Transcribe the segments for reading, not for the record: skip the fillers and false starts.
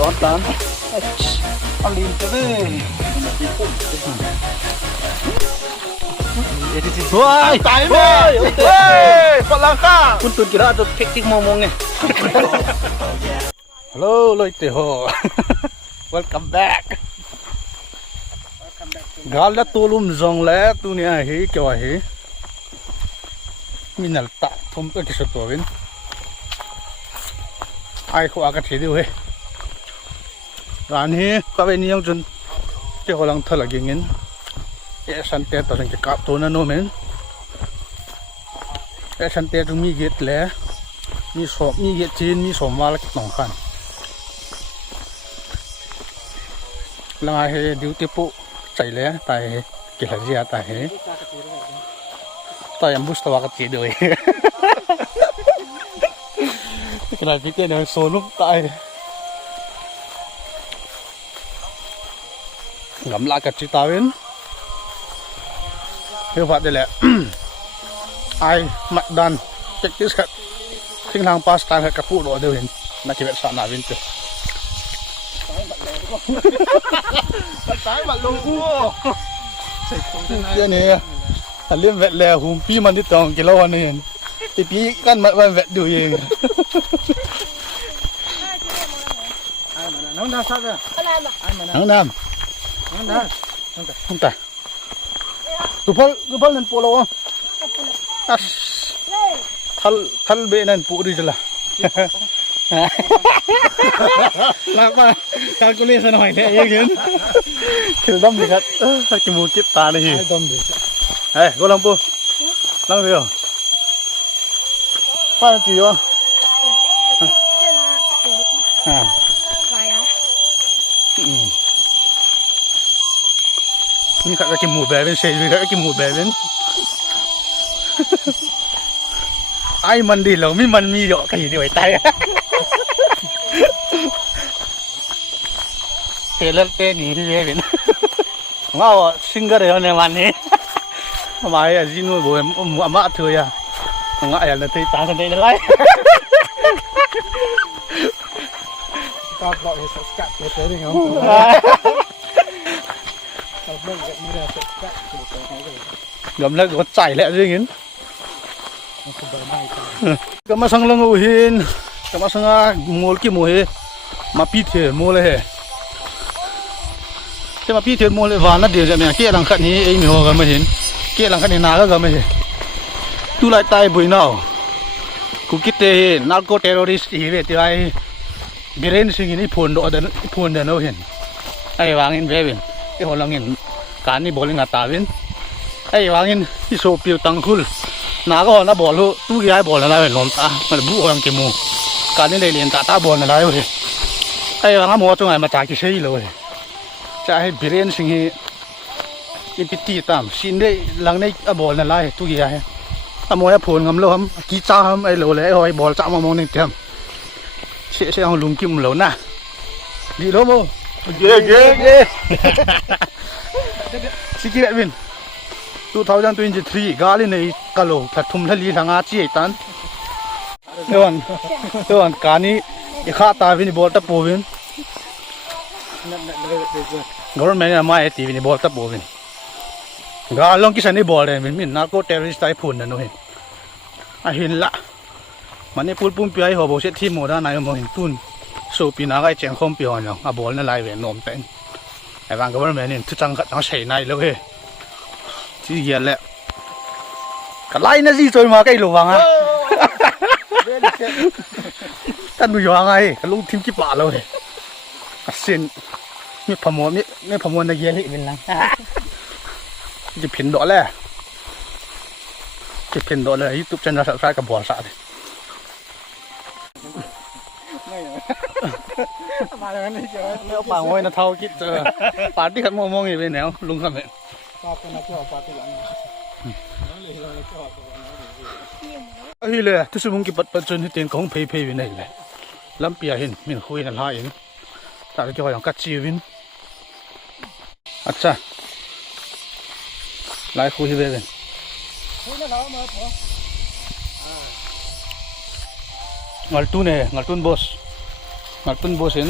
ร้อนตันเอาลิ้นจะได้ว้ายตายเลยเฮ้ยฝรั่งข้าคุณตุนกี่รอบจะเทคนิคมองไงฮัลโหลเลยเตะหัว welcome back กาลละตัวลุ่มจงแล้วตัวนี้เฮ้ยक्या हैมีนัลตะทุ่มตัวที่สุดตัววินไอ้เขาอากาศดีด้วยร้านนี้ก็เป็นยังจนเจ้าหลังทะเลกินเงินสันเตตอนจะกลับตัวนั่นโน้มเองสันเตตมีเกล็ดแล้วมีสอบมีเกล็ดจีนมีสมวาลหนองขันแล้วไอ้ดิวติปุใจแล้วแต่เกล็ดเสียแต่ยังบุษตัวกับจีด้วยขนาดพี่เต้เนี่ยโซลุกตายงำลากับจิตาวินเฮียฟัดได้แหละ ไอ้มัดดันเจ็กที่สักทิ้งทางพาสตาร์กับพูดรอเดียวเห็นนักกีฬาสนาวินเตอร์ตายมาลูกเจ้าเนี่ยเลี้ยงเวทแล้วหุ่มพี่มันที่ตองกิโลวันนี้ที่พี่กันมาเวทดูเองน้องน้ำซักเลยน้องน้ำดูพอนั่นปูแล้วอ่ะทัลเบนั่นปูดีจังละลากมาการกุเล่สน่อยเนี่ยยังเห็นคิดดำดิครับจมูกจิบตาเลยฮิเฮ้ยกูลองปูลองไปอ่ะป้าจีวะนี่ข้ากินหมูแบบเป็นเศษเลยข้ากินหมูแบบเป็นไอ้มันดีแล้วมันมีเยอะกี่เดียวไอ้ตายเตลเตนี่ที่เป็นง้าวซิงเกิลเลยในวันนี้ทำไมอ่ะจีนู่นบอกว่ามาเถอะอ่ะง้าวอย่างนั้นที่ต่างกันได้เลยก็บอกให้สักกัดเลยเลยครับยอมแล้วก็ใจแล้วจริงๆก็มาสั่งลงหัวหินก็มาสั่งมูลกี่มูลมาปีเถอะมูลเลยจะมาปีเถอะมูลเลยวานนั่นเดียวจะเนี่ยเกี่ยหลังคันนี้ไอ้หมีหัวก็ไม่เห็นเกี่ยหลังคันนี้นาก็ไม่เห็นตู้ไล่ตายบุยน่ากูคิดเองนักโกเทอร์ริสต์อีเวทที่ไอ้เบรนซิงนี่พูนโดนพูนเดินเอาเห็นไอ้วางเงินเว็บไอ้หัวหลังเงินการนี่บอลงาตาวินไอ้วางเงินที่โซปิวตังคุลนาก็น่าบอลลูตู้กี่ไอ้บอลอะไรเป็นลมตามันบุกยังเกมูการนี่เลยเรียนตาบอลอะไรเว้ยไอ้วางมัวตรงไหนมาจากที่เชี่ยเลยจะให้เบรนซิงอินพิตีตามสินได้หลังในบอลอะไรตู้กี่ไอ้มัวไอ้พูนกำลังกีจ้าไอ้โหลเลยไอ้บอลจ้ามามองหนึ่งเต็มเชี่ยเอาลุงกิมเหลวนะดีแล้วมั้งเย้สิกิเลวิน2023กาลิในกะโหลกถัดทุ่มทะเลทางอาเจียตันเดี๋ยวการนี้อีข้าตาวินบอลตะปูวินกอร์แมนเนี่ยมาไอตีวินบอลตะปูวินกาลองกิสันนี่บอลเลยวินนักโกเตอร์ริสต์ไต้ฝุ่นนั่นนู่นเห็นละมันนี่ปุ่นเปียหัวโบเซตทีมโมด้านไหนมองเห็นตุนสูปีนักไอเจียงคมเปียวเนี่ยบอลนั่นไล่เวนนมเต็นไอ้บางกอร์แมนเนี่ยทุกจังกัดเอาใส่ในเลยที่เหี้ยแหละก็ไล่นะสิจอยมาใกล้หลวงอ่ะท่านดูยังไงก็ลุงทีมกี่ป่าเลยเส้นมีพมวนมีพมวนในเยี่ยเลยเป็นไรจะเพ่นดอกเลยจะเพ่นดอกเลยตุ๊บจันทร์สายกับบอลสาดมาแล้วนี่เจอแล้วป่างไว้นะเท่าคิดเจอป่าที่ขัดมองอยู่เป็นแนวลุงทำเองไอ้เลยทุกสมุนกิปัดจนที่เตียงของเพย์วินได้เลยลำเปียเห็นมีคุยนั่นหายเห็นแต่ก็อย่างกัดชีวินอัจฉริหลายคุยไปเลยงัลตุนบอสเห็น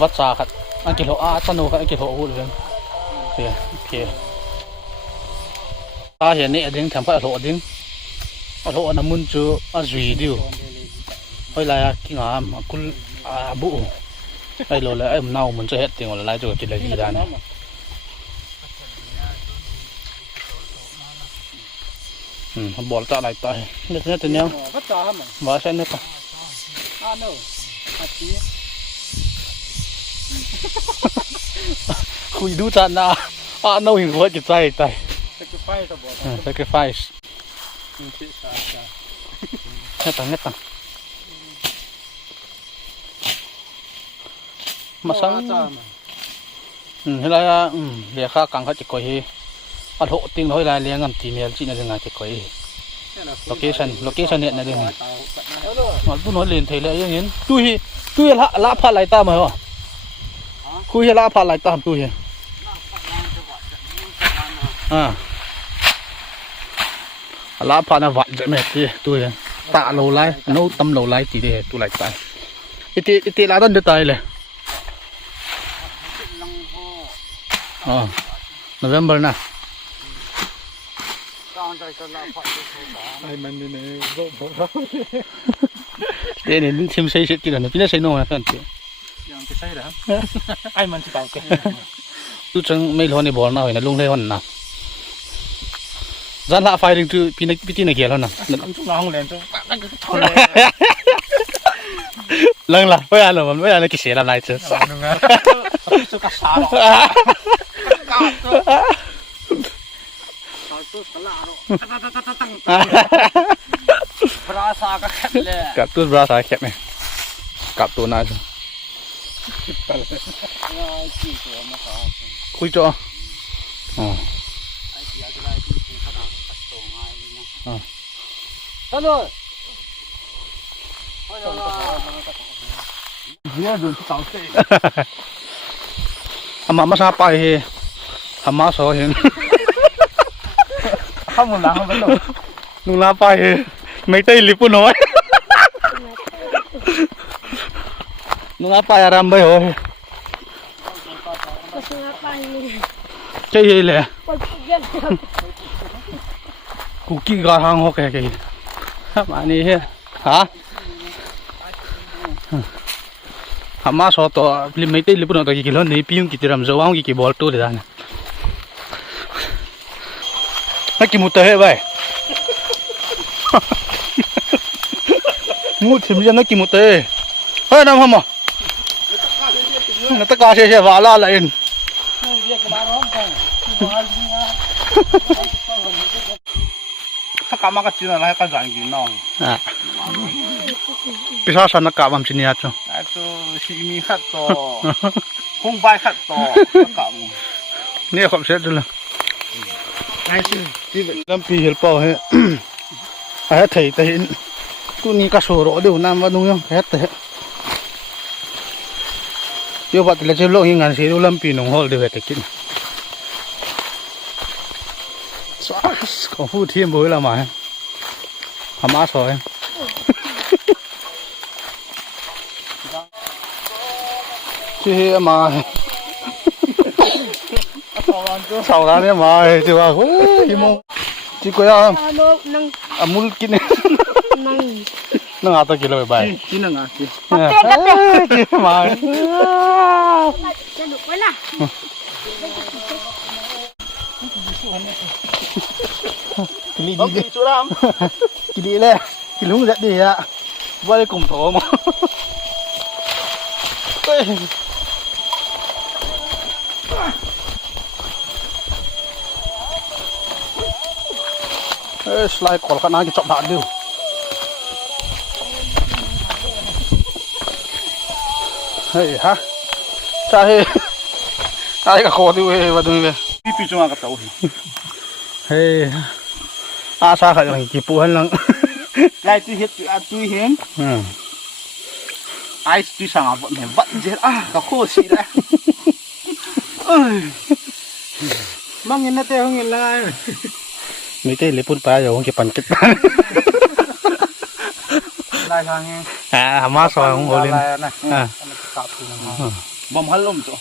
วัดซาครับอันกิโลสนุกครับอันกิโลพูดเลยโอเคตาเห็นนี่ดิ้งทำไปอัลโหลดิ้งอัลโหลน้ำมันจูจุยดิวไอ้ลายกิ้งกุลบุไอ้โลเลยไอ้มันเน่ามันจะเห็ดติงอะไรจูจิตเลยดีด้านบอลจะอะไรตายเนี่ยตัวเนี้ยมาใช่เนี่ยป่ะคุยดูจานนะน้าหิงหัวจิตใจตาย sacrifice เนี่ยตังมาสั่งเฮ้ยล่ะเรียกข้ากังเขาจะก่อยอัดหัวติ้งเขาเรียกงานทีเมลจีน่าจะงานจะก่อยlocation เนี่ยนะเดี๋ยวนี้มันพูดน้อยเล่นไทยเลยอย่างนี้ตุ้ยละพาไหลตามมาเหรอคุยละพาไหลตามตุ้ยละพานะวัดจะไม่ตีตุ้ยตาโลไลโน้ตำโลไลตีเดียตุ้ยไหลตายอีตีละต้นจะตายเลยNovember นะไอ้มันนี่เนี่ยนี่ทีมใช้ชิดกี่แล้วเนี่ยพี่น่าใช้โน่นะท่านพี่ยังจะใช้เหรอไอ้มันจะตายกันตู้จังไม่ร้อนในบ่อน่าเห็นนะลุงเล่นนะจันละไฟถึงพี่ที่ไหนเกี่ยวแล้วนะทุกน้องเลยทุกเรื่องละไม่อะไรมันไม่อะไรกี่เสียอะไรเจอสักนึงอ่ะสุกัสสาหรอปราสาทก็แคบเลยกับตัวปราสาทแคบไหมกับตัวน่าจะคุยจ่อฮัลโหลเนี่ยดูที่ต่างประเทศมาซาไปมาสอเห็นข้ามหลังมันลุงลาไปไม่ได้ลิปุ่นน้อยลุงลาไปอารามไปโอ้ยใช่เลยกูกี่กาทางหกแก่มานี่ฮะมาสอตัวไม่ได้ลิปุ่นตัวกี่กิโลนี่พิ้งกี่รำจะว่างกี่บอลตัวเดียวนะนักกิมุตเตอร์เฮ้ยไปมูดถึงจะนักกิมุตเตอร์เฮ้ยน้ำหอมนักตะการเชี่ยววาลาเลยถ้ากามาก็จีนอะไรก็จ่ายกินน้องพิซซ่าสันนักกาบัมชินีอาจูชิมิขัดโตคงไปขัดโตนี่ความเสียจุลไอ้ที่ลำปีเห็นเปล่าเหรอไอ้ไทยแต่เห็นกูนี่ก็โซ่รอเดี๋ยวน้ำมาดูยังแค่แต่เดี๋ยวบัดเดี๋ยวจะลงยังงานเสียดูลำปีหนุ่มฮอลเดี๋ยวจะกินสวัสดีของผู้ที่บุยละมาทำมาสวยที่มาsau đóเนี่ยมาที่ว่าโอ้ยมองที่กูยังมุลกินนั่งอาตะกิโลไปที่นั่งอาที่มาจะดุไว้นะกิลีดีสุดามกิลีเลยกิลุงจะดีอะว่าได้กลุ่มโถมั้งสไลด์ขอขนาดกี่จบด่านดิวเฮ้ยฮะใช่กับโคดิววันนี้เลยพี่จุงกับเต่าเฮ้ยอาซาขัดอย่างกี่ปูหันหลังไล่ตุยเห็ดตุยเห็นไอซ์ตุยสั่งอ่ะเนี่ยวัดเจ็ดกับโคสิเลยมังเงินนั่นเท่าเงินเลยไม่ได้เลยปุ่นปลาอยู่ห้องเก็บปันเก็บปันได้ทางไงมาซอยของโอลิน bom halom to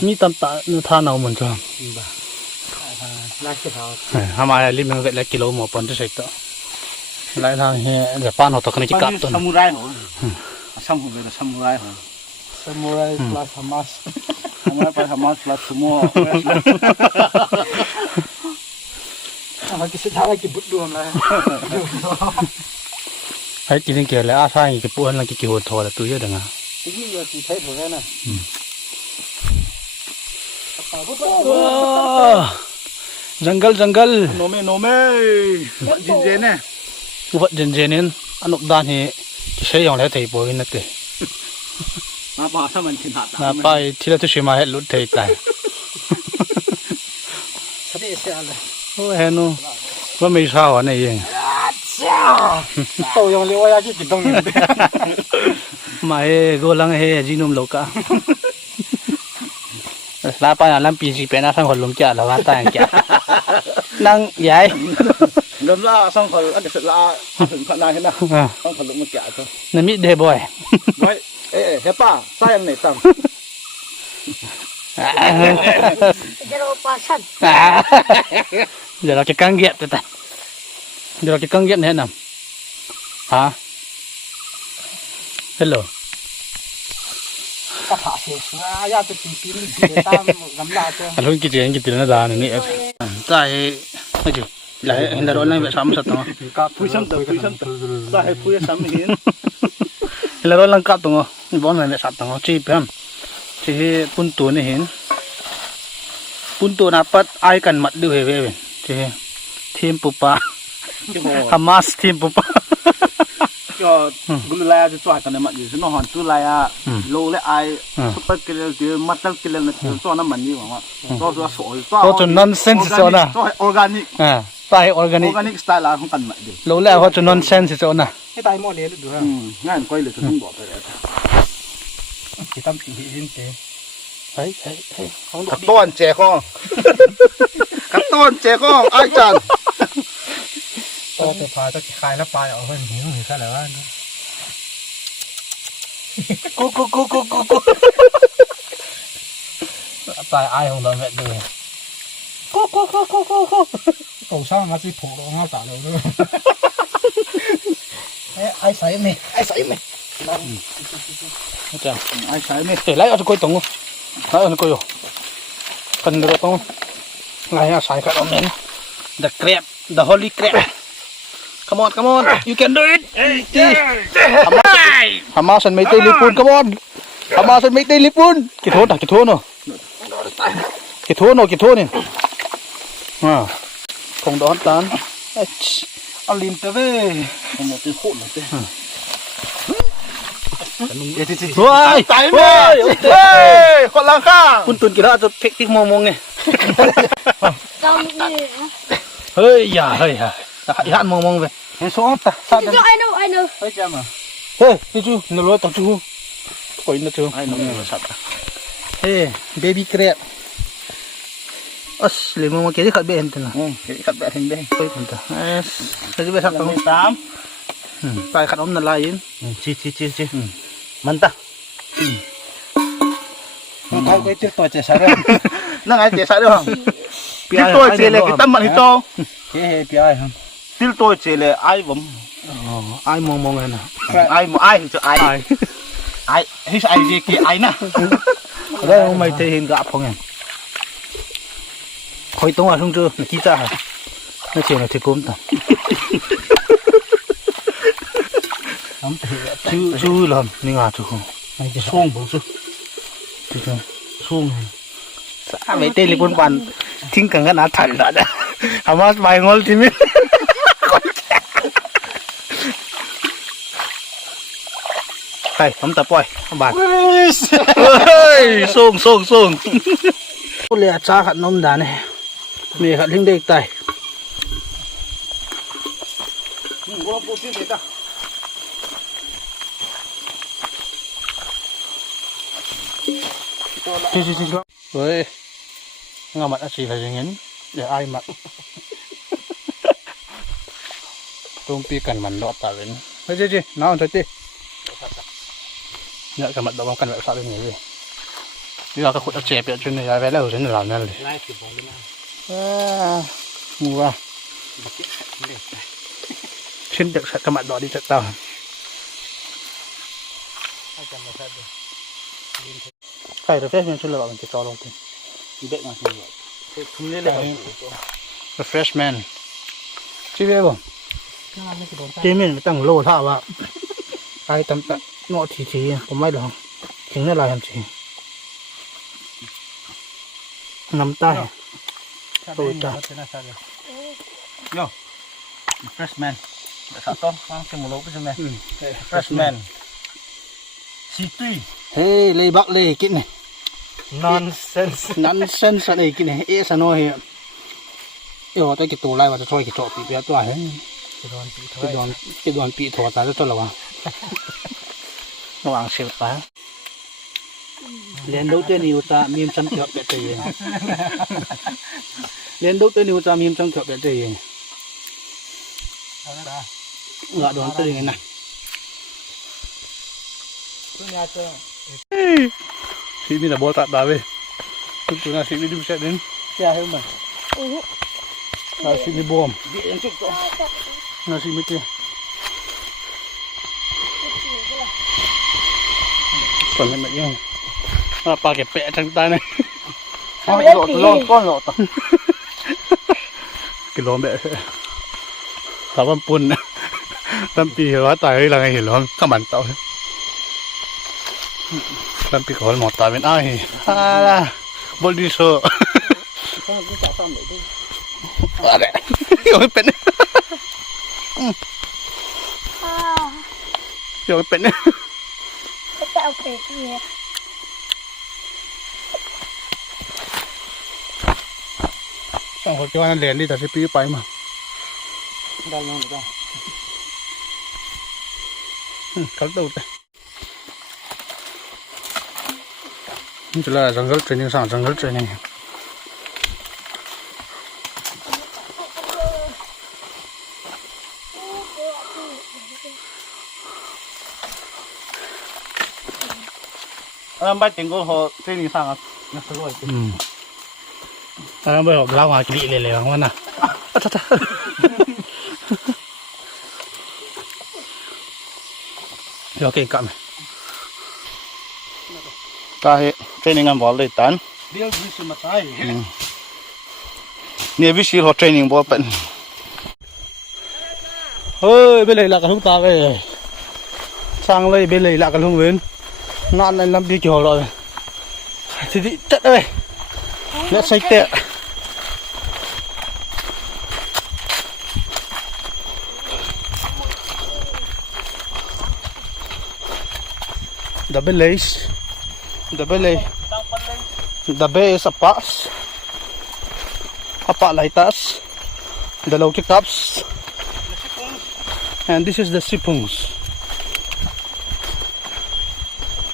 mi tam ta nu tha nào mình cho lái cái thảo hàm ai lim mình vậy là kilo một pon sẽ to lại là he để pan họ to cái này cắt to samurai hả samurai hả samurai plus Hamas samurai plus Hamas plus semua lagi sedang lagi berdua lah hay chỉ nên kia là sai cái buôn là cái kiểu thò là tôi được à cái gì là chỉ thấy rồi này jungle jungle nome vật gì thế này vật gì nên anh ốc đan thì sẽ dùng để thấy bồi nó thế mà bảo sao mình thiên hạ na pai thì là tôi xem mà hết lút thấy tại sao để xe lại ôi hèn nó có mấy sao ở này vậy tôi dùng liệu ai cái đông này mà go lang he jinum loka la pa làm pi chỉ bên sangคนลงจ่าแล้วว่าตายจ่านั่งใหญ่ ngâm la xong rồi ăn được laถึงขนาดนั้นต้องขลุ่มมาแกะตัว นั่นมิเดบอย nói êเฮ้ป้าใส่อันไหนตั้ง giờ là cái căng ghét rồi ta giờ là cái căng ghét này nè hả hello các hạ sĩ à ya tôi tìm kiếm để ta ngắm la cho anh không cái chuyện nó ra này tại cái gì lại hiện tại đó lại bị sắm sạch rồi cả phui sắm từ sai phui sắm hiến hiện tại đó lại cắt rồi bọn này bị sạch rồi chỉ biết chỉ phun tuôn này hiến phun tuôn apa ai cần mặt đưa về về chỉ team pupa Hamas team pupa cho gulu la cho chọi cái này mà gì nó hòn tu la lô lại ai super cái metal cái này cho nó mình đi mà cho sỏi cho nonsense cho na cho organic tai organic style là không cần mặn được lô lại cho nonsense cho na cái tai mò này được ngay quay được không bỏไปเลยchỉ tâm chỉ hiện thế thấy không được tôn trẻ con cắt tôn trẻ con ai chặn tôi phải phá cho khai nó phá ở bên hiểu người ta là cô tại ai không làm vậy được cô cầu sao mà chỉ phụ đồ ngao trả lời nữa ai sấy mày ai sấy mày để lấy ở coi tổng lấy ở coi rồi cần được không này là sấy cái đó men the crab the holy crab come on you can do it Hamas and mấy tay lipun come on Hamas and mấy tay lipun cái thốn rồi cái thốn này không đón tán ăn lim tới về không một tiếng khôn là thế Ôi, con lang khang. Puntun kira atau pek ngomong ni. Hei ya. Ihan ngomong be. So ta. I know. Hei jama. Hei, itu nelo tak tu. Koi na tu. Ai nong sa ta. Hei, baby crab. As, lemo mo kiri kat be enten lah. Kat be enten be. Koi enten. As, jadi be satu. Tam. Pai kat om na lain. Chi. Mantap. Kau kau tiêu tuổi trẻ sao đấy? Năng ai trẻ sao đấy không? Tiêu tuổi trẻ là cái tâm mặt hito. Cái bia ai không? Tiêu tuổi trẻ là ai vẫn. Ai mong này nè. Ai thì cho ai. Ai gì kia ai nè. Đây ông mày thấy hình gạ phong em. Khói tông à không chưa? Nó chi ra hả? Nó chiều này thì cốm ta. Chú làm nên à chú không. Xuông bổ sung. Xuông. Sao mấy tên liền quan thinh càng cái nát thành đó. Hamas bài ngol thì biết. Đây, không tập bòi, không bàn. Ôi, xông. Cô lẹ cha khát nôm đá này. Mẹ khát linh đây tay. Chị. Ôi, ngao mặt chỉ phải ngén để ai mặc. Tôm pi cần mặn lọt tả lên. Thôi chị, nào thôi chị. เนี่ยกับมันดองกันแบบสัตว์อย่างนี้นี่เราก็ขุดเอาเจ็บเยอะจนเนี่ยไปแล้วจนเหล่านั้นเลย ไล่สิบวันเลยนะ มัวชิ้นเด็กกับมันดอดีจัดตาใครจะเฟซมันช่วยเราเป็นติดต่อลงทุน เด็กมาสิคุณเล่นอะไร refreshment ที่เรียกว่าเจมินตั้งโลท่าว่าไอ้ตั้งแต่นอทีผมไม่หรอกถึงได้ลายทำจริงน้ำใต้ตัวจ้า Yo, freshman. Satu orang semua lupa macam ni. Freshman. C3. เฮ้ยเลยบักเลยกินนี่ Nonsense. นั่นเส้นสันเองกินนี่เอ๊ะสันน้อยเอ๋อแต่กิตัวไรว่าจะช่วยกิจปีเปียตัวเฮ้ยกิโดนปีถั่วตายแล้วตัวละวะระหว่างเสียตาเรียนดูเตนิวตามีมจำเกี่ยวกับตัวเองเรียนดูเตนิวตามีมจำเกี่ยวกับตัวเองเหงาโดนตัวเองนะsi mi là bố tạ bà về tụi nó si mi đi sẽ đến xe hết mà nó si mi bom nó si mi kia còn lại mày nhung nó pa cái pẹ trong tay này Con lột. cái lon bẹ thảo văn pun tâm pi hóa tài là ngày hiểu lon các bạn tao tâm pi có một tài bên ai là bol đi sơ à đấy rồi bên rồi bên Tao phải gì? Xong rồi cho anh liền đi, ta sẽ pi bay mà. Đây luôn rồi. Cắt đầu đây. Chỉ là jungle training sang jungle training. Bay tiếng của họ training sang à? Nó sẽ rồi. Bây giờ lao ngoài cái lì lì không anh à? Ok cầm. Ta hệ training ăn ball đấy tán. Dia bisa matai. Nia visi họ training ball bận. Ơi bên này là cái hông ta về. Sang đây bên này là cái hông bên. Nạn này làm đi kiểu rồi. Thì đi chất ơi. Let's take that. The belly is a pass like that, the low kickups, and this is the sipungs.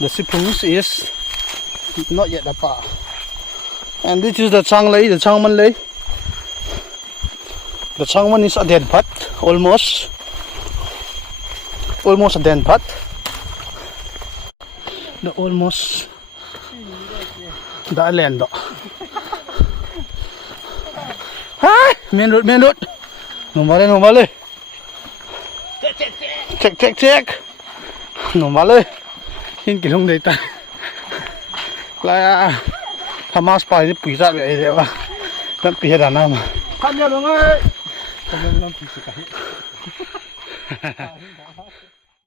The sipungs is not yet a pa, and this is the changlei, the changmanlei. The changman is a dead putt, almost a dead putt. The almost the land. Hi, main road. No male. Check. No male. Hin kilong data. Lại Hamas phải đi pizza vậy đấy mà. Nó pizza đàn nam. Tham gia mọi người. Không nên làm pizza cả.